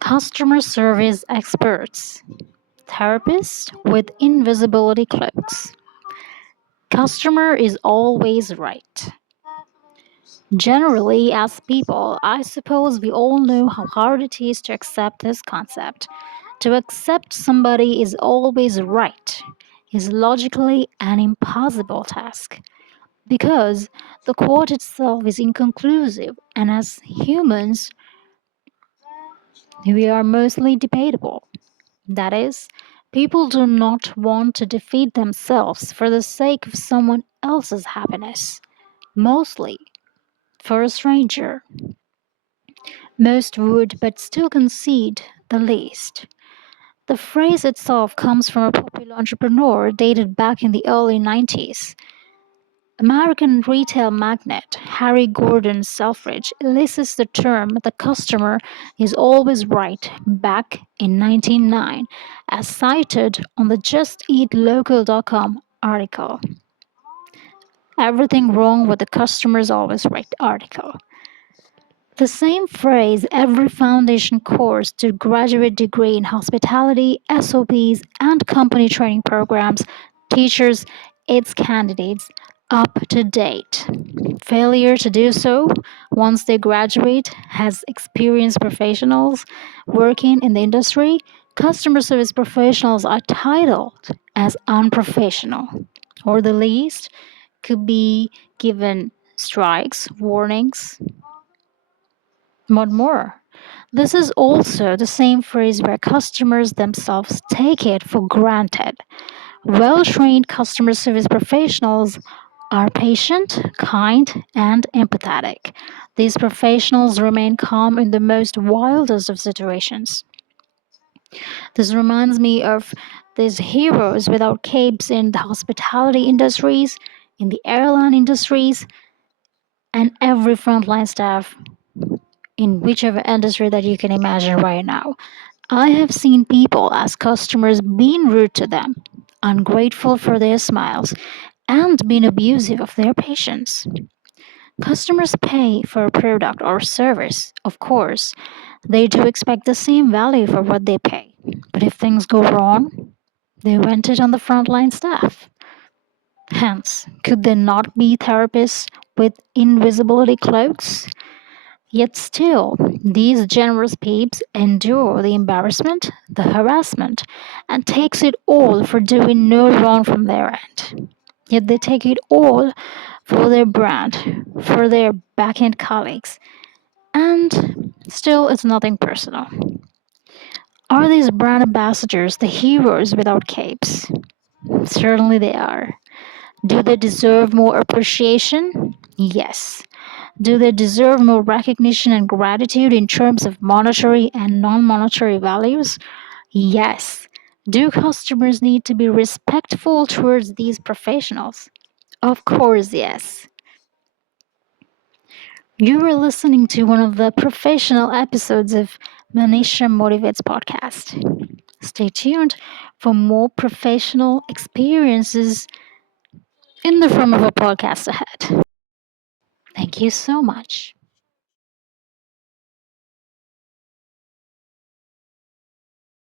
Customer service experts, therapists with invisibility cloaks. Customer is always right. Generally, as people, I suppose we all know how hard it is to accept this concept. To accept somebody is always right is logically an impossible task because the quote itself is inconclusive, and as humans, we are mostly debatable. That is, people do not want to defeat themselves for the sake of someone else's happiness, mostly for a stranger. Most would, but still concede the least. The phrase itself comes from a popular entrepreneur dated back in the early 90s. American retail magnate Harry Gordon Selfridge elicits the term "the customer is always right" back in 1909, as cited on the JustEatLocal.com article. Everything wrong with the customer's always right article. The same phrase every foundation course to graduate degree in hospitality, SOPs, and company training programs teaches its candidates up to date. Failure to do so once they graduate has experienced professionals working in the industry. Customer service professionals are titled as unprofessional, or the least could be given strikes, warnings, what more? This is also the same phrase where customers themselves take it for granted. Well trained customer service professionals are patient, kind, and empathetic. These professionals remain calm in the most wildest of situations. This reminds me of these heroes without capes in the hospitality industries, in the airline industries, and every frontline staff in whichever industry that you can imagine right now. I have seen people as customers being rude to them, ungrateful for their smiles, and being abusive of their patience. Customers pay for a product or service, of course. They do expect the same value for what they pay. But if things go wrong, they vent it on the frontline staff. Hence, could they not be therapists with invisibility cloaks? Yet still, these generous peeps endure the embarrassment, the harassment, and takes it all for doing no wrong from their end. Yet they take it all for their brand, for their back-end colleagues, and still it's nothing personal. Are these brand ambassadors the heroes without capes? Certainly they are. Do they deserve more appreciation? Yes. Do they deserve more recognition and gratitude in terms of monetary and non monetary values? Yes. Do customers need to be respectful towards these professionals? Of course, yes. You are listening to one of the professional episodes of ManishaMotivates podcast. Stay tuned for more professional experiences in the form of a podcast ahead. Thank you so much.